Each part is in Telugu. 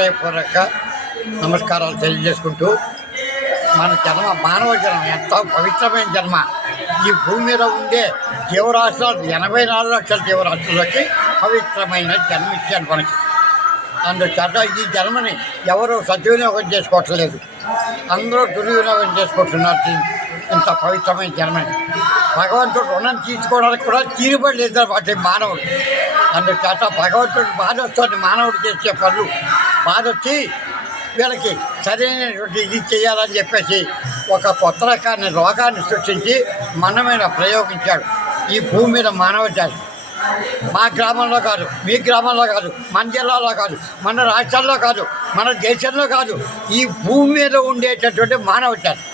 హృదయపూర్వక నమస్కారాలు తెలియజేసుకుంటూ మన జన్మ మానవ జన్మ ఎంత పవిత్రమైన జన్మ. ఈ భూమి మీద ఉండే జీవరాశులు ఎనభై నాలుగు లక్షల జీవరాశులకి పవిత్రమైన జన్మ ఇచ్చారు మనకి. అందుచేత ఈ జన్మని ఎవరు సద్వినియోగం చేసుకోవట్లేదు. అందరూ దుర్వినియోగం చేసుకుంటున్నారు. దీన్ని. ఇంత పవిత్రమైన జన్మని. భగవంతుడు రుణం తీసుకోవడానికి కూడా తీరుబడలేదు వాటి మానవుడు. అందుచేత భగవంతుడు బాధ వస్తుంది మానవుడు చేసే పనులు బాధ వచ్చి వీళ్ళకి సరైనటువంటి ఇది చేయాలని చెప్పేసి ఒక కొత్త రకాన్ని రోగాన్ని సృష్టించి మన మీద ప్రయోగించాడు. ఈ భూమి మీద మానవ జాతి మా గ్రామంలో కాదు మీ గ్రామంలో కాదు మన జిల్లాలో కాదు మన రాష్ట్రాల్లో కాదు మన దేశంలో కాదు ఈ భూమి మీద ఉండేటటువంటి మానవ జాతి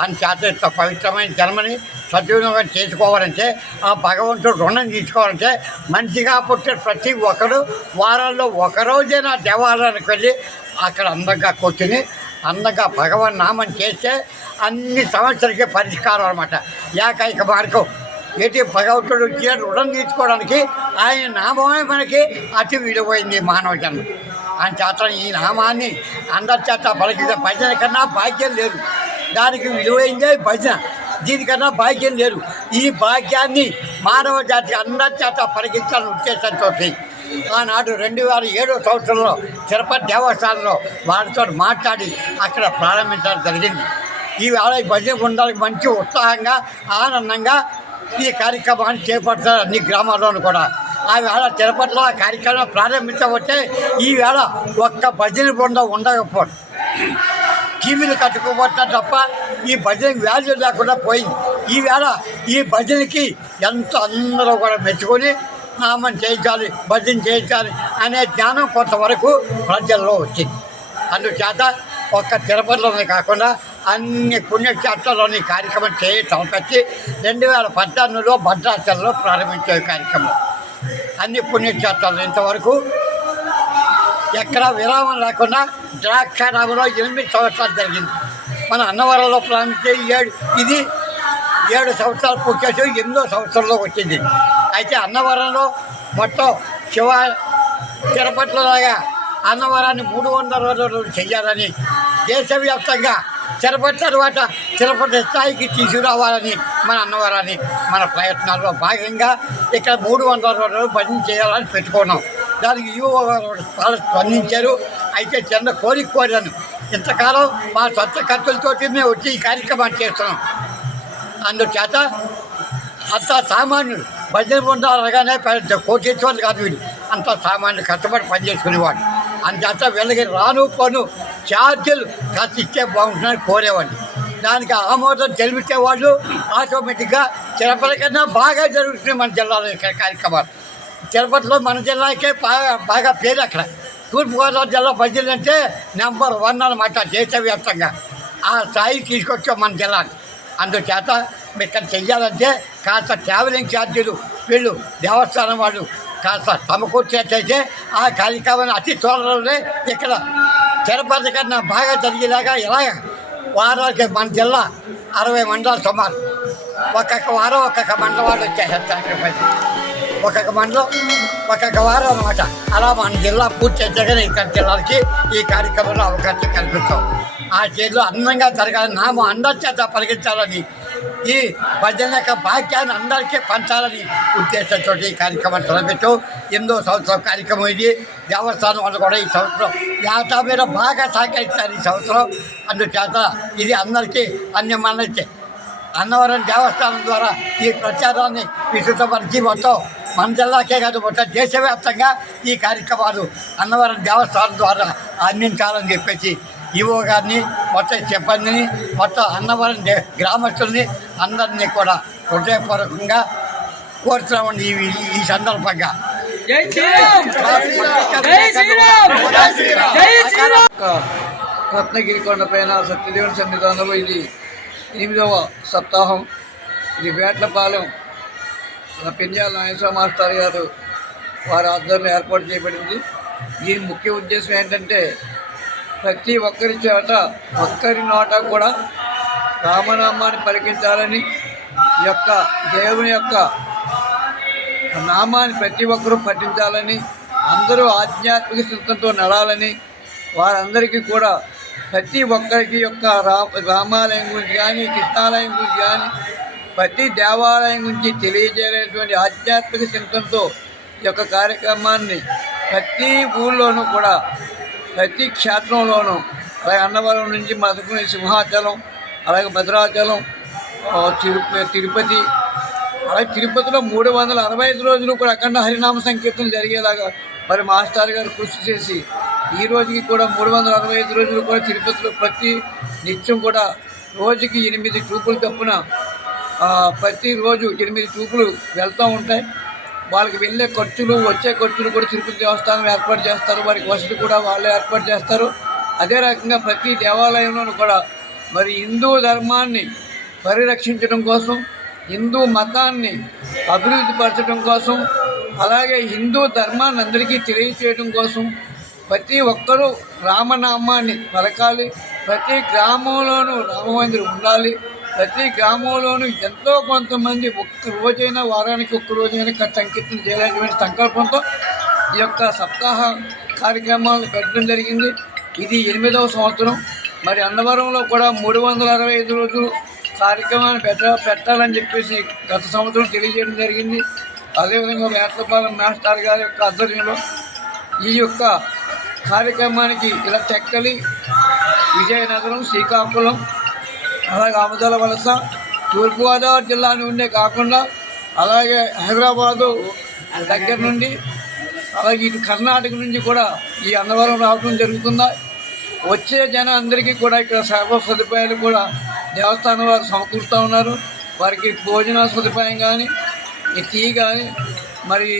అని చేత పవిత్రమైన జన్మని సద్వినియోగం చేసుకోవాలంటే ఆ భగవంతుడు రుణం తీసుకోవాలంటే మంచిగా పుట్టిన ప్రతి ఒక్కరు వారాల్లో ఒకరోజైనా దేవాలయానికి వెళ్ళి అక్కడ అందంగా కూర్చుని అందంగా భగవన్ నామం చేస్తే అన్ని సమస్యలకి పరిష్కారం అనమాట ఏకైక మార్గం. ఏంటి భగవంతుడు రుణం తీర్చుకోవడానికి ఆయన నామమే మనకి అతి విలువైంది మానవ జన్మ. అని చేత ఈ నామాన్ని అందరి చేత పలికిన భజన కన్నా భాగ్యం లేదు. దానికి విలువైందే భజన. దీనికన్నా భాగ్యం లేదు. ఈ భాగ్యాన్ని మానవ జాతి అందరి చేత పరిగించాలని ఉద్దేశంతో ఆనాడు రెండు వేల ఏడో సంవత్సరంలో తిరుపతి దేవస్థానంలో వారితో మాట్లాడి అక్కడ ప్రారంభించడం జరిగింది. ఈవేళ ఈ భజన బృందాలకు మంచి ఉత్సాహంగా ఆనందంగా ఈ కార్యక్రమాన్ని చేపడతారు అన్ని గ్రామాల్లోనూ కూడా. ఆ వేళ తిరుపతిలో ఆ కార్యక్రమం ప్రారంభించబట్టే ఈ వేళ ఒక్క భజన బృందం ఉండకపోవడం టీవీలు కట్టుకోబట్టిన తప్ప ఈ భజన వ్యాల్యూ లేకుండా పోయింది. ఈవేళ ఈ భజనకి ఎంత అందరూ కూడా మెచ్చుకొని నామం చేయించాలి భజన చేయించాలి అనే జ్ఞానం కొంతవరకు ప్రజల్లో వచ్చింది. అందుచేత ఒక్క తిరుపతిలోనే కాకుండా అన్ని పుణ్యక్షేత్రాల్లోని కార్యక్రమం చేయటం వచ్చి రెండు వేల పద్నాలుగులో భద్రాచలంలో ప్రారంభించే కార్యక్రమం. అన్ని పుణ్యక్షేత్రాలు ఇంతవరకు ఎక్కడ విరామం లేకుండా ద్రాక్షారామంలో ఎనిమిది సంవత్సరాలు జరిగింది. మన అన్నవరంలో ప్రారంభించే ఏడు ఇది ఏడు సంవత్సరాలు పుట్టేసి ఎనిమిదో సంవత్సరంలోకి వచ్చింది. అయితే అన్నవరంలో మొత్తం శివ తిరుపతిలో లాగా అన్నవరాన్ని మూడు వందల రోజులు చేయాలని దేశవ్యాప్తంగా తిరుపతి తర్వాత తిరుపతి స్థాయికి తీసుకురావాలని మన అన్నవరాన్ని మన ప్రయత్నాల్లో భాగంగా ఇక్కడ మూడు వందల రోజులు భజన చేయాలని పెట్టుకున్నాం. దానికి యువ వాళ్ళు స్పందించారు. అయితే చిన్న కోరిక కోరాను ఇంతకాలం మా సొంత ఖర్చులతోటి మేము వచ్చి ఈ కార్యక్రమాన్ని చేస్తున్నాం. అందుచేత అంత సామాన్యుడు భజన బృందాలు అనగానే కాదు వీడు అంత సామాన్యుడు కష్టపడి పనిచేసుకునేవాడు అందుచేత వీళ్ళకి రాను పోను ఛార్జీలు కాస్త ఇస్తే బాగుంటుందని కోరేవాడిని దానికి ఆమోదం తెలిపితే వాళ్ళు ఆటోమేటిక్గా తిరుపతి కన్నా బాగా జరుగుతున్నాయి మన జిల్లాలో ఇక్కడ కార్యక్రమాలు. తిరుపతిలో మన జిల్లాకే బాగా బాగా పేరు అక్కడ. తూర్పుగోదావరి జిల్లా ప్రజలంటే అంటే నెంబర్ వన్ అనమాట దేశవ్యాప్తంగా. ఆ స్థాయికి తీసుకొచ్చాం మన జిల్లాని అందుచేత ఇక్కడ చెయ్యాలంటే కాస్త ట్రావెలింగ్ ఛార్జీలు వీళ్ళు దేవస్థానం వాళ్ళు కాస్త సమకూర్చేటైతే ఆ కార్యక్రమాన్ని అతి త్వరలోనే ఇక్కడ తిరుపతి కన్నా బాగా జరిగేలాగా ఇలాగ వారానికి మన జిల్లా అరవై మండలాలు సుమారు. ఒక్కొక్క వారం ఒక్కొక్క మండలాలు వచ్చేసేస్తారు ఒక్కొక్క మండలం ఒక్కొక్క వారం అనమాట అలా మన జిల్లా పూర్తి చేయగానే ఇక్కడ జిల్లాలకి ఈ కార్యక్రమంలో అవకాశం కల్పిస్తాం. ఆ చేతిలో అందంగా జరగాలని నాము అందరి చేత ఈ భజన యొక్క భాగ్యాన్ని అందరికీ పంచాలని ఉద్దేశంతో ఈ కార్యక్రమం తలపెట్టు. ఎనిమిదో సంవత్సరం కార్యక్రమం ఇది. దేవస్థానం వాళ్ళు కూడా ఈ సంవత్సరం యాత్ర మీద బాగా సహకరిస్తారు ఈ సంవత్సరం. అందుచేత ఇది అందరికీ అన్ని మనకి అన్నవరం దేవస్థానం ద్వారా ఈ ప్రచారాన్ని విస్తృతపరిచి మొత్తం మన జిల్లాకే కాదు మొత్తం దేశవ్యాప్తంగా ఈ కార్యక్రమాలు అన్నవరం దేవస్థానం ద్వారా అందించాలని చెప్పేసి ఈవో గారిని మొత్తం సిబ్బందిని మొత్తం అన్నవరం గ్రామస్తుల్ని అందరినీ కూడా హృదయపూర్వకంగా కోరుతున్నామండి ఈ ఈ సందర్భంగా. రత్నగిరి కొండపైన సత్యదేవుని సన్నిధానంలో ఇది ఎనిమిదవ సప్తాహం. ఇది వేట్లపాలెం. పెంజాల నాగేశ్వర మాస్టర్ గారు వారి ఆధ్వర్యంలో ఏర్పాటు చేయబడింది. దీని ముఖ్య ఉద్దేశం ఏంటంటే ప్రతి ఒక్కరి చేత ఒక్కరి నోట కూడా రామనామాన్ని పలికించాలని ఈ యొక్క దేవుని యొక్క నామాన్ని ప్రతి ఒక్కరూ పఠించాలని అందరూ ఆధ్యాత్మిక సిద్ధంతో నడాలని వారందరికీ కూడా ప్రతి ఒక్కరికి యొక్క రా రామాలయం గురించి కానీ కృష్ణాలయం గురించి కానీ ప్రతి దేవాలయం గురించి తెలియజేయలేటువంటి ఆధ్యాత్మిక చింతనతో ఈ యొక్క కార్యక్రమాన్ని ప్రతి ఊళ్ళోనూ కూడా ప్రతి క్షేత్రంలోనూ అలాగే అన్నవరం నుంచి మధుకుని సింహాచలం అలాగే భద్రాచలం తిరుపతి తిరుపతి అలాగే తిరుపతిలో మూడు వందల అరవై ఐదు రోజులు కూడా అఖండ హరినామ సంకీర్తన జరిగేలాగా మరి మాస్టర్ గారు కృషి చేసి ఈ రోజుకి కూడా మూడు వందల అరవై ఐదు రోజులు కూడా తిరుపతిలో ప్రతి నిత్యం కూడా రోజుకి ఎనిమిది చూపులు తప్పున ప్రతిరోజు ఎనిమిది చూపులు వెళ్తూ ఉంటాయి. వాళ్ళకి వెళ్ళే ఖర్చులు వచ్చే ఖర్చులు కూడా తిరుపతి దేవస్థానం ఏర్పాటు చేస్తారు. వారికి వసతి కూడా వాళ్ళే ఏర్పాటు చేస్తారు. అదే రకంగా ప్రతి దేవాలయంలోనూ కూడా మరి హిందూ ధర్మాన్ని పరిరక్షించడం కోసం హిందూ మతాన్ని అభివృద్ధి పరచడం కోసం అలాగే హిందూ ధర్మాన్ని అందరికీ తెలియచేయడం కోసం ప్రతి ఒక్కరూ రామనామాన్ని పలకాలి. ప్రతి గ్రామంలోనూ రామమందిరం ఉండాలి. ప్రతి గ్రామంలోనూ ఎంతో కొంతమంది ఒక్క రోజైనా వారానికి ఒక్క రోజైనా క- సంకీర్తన చేయాలనేటువంటి సంకల్పంతో ఈ యొక్క సప్తాహ కార్యక్రమాలు పెట్టడం జరిగింది. ఇది ఎనిమిదవ సంవత్సరం. మరి అన్నవరంలో కూడా మూడు వందల అరవై ఐదు రోజులు కార్యక్రమాన్ని పెట్ట పెట్టాలని చెప్పేసి గత సంవత్సరం తెలియజేయడం జరిగింది. అదేవిధంగా వేటపాలెం మాస్టర్ గారి యొక్క ఆధ్వర్యంలో ఈ యొక్క కార్యక్రమానికి ఇలా చెక్కలి విజయనగరం శ్రీకాకుళం అలాగే అమదల వలస తూర్పుగోదావరి జిల్లా నుండే కాకుండా అలాగే హైదరాబాదు దగ్గర నుండి అలాగే ఇటు కర్ణాటక నుంచి కూడా ఈ అన్నవరం రావడం జరుగుతుంది. వచ్చే జనం అందరికీ కూడా ఇక్కడ సర్వ సదుపాయాలు కూడా దేవస్థానం వారు సమకూరుస్తూ ఉన్నారు. వారికి భోజన సదుపాయం కానీ ఈ టీ కానీ మరి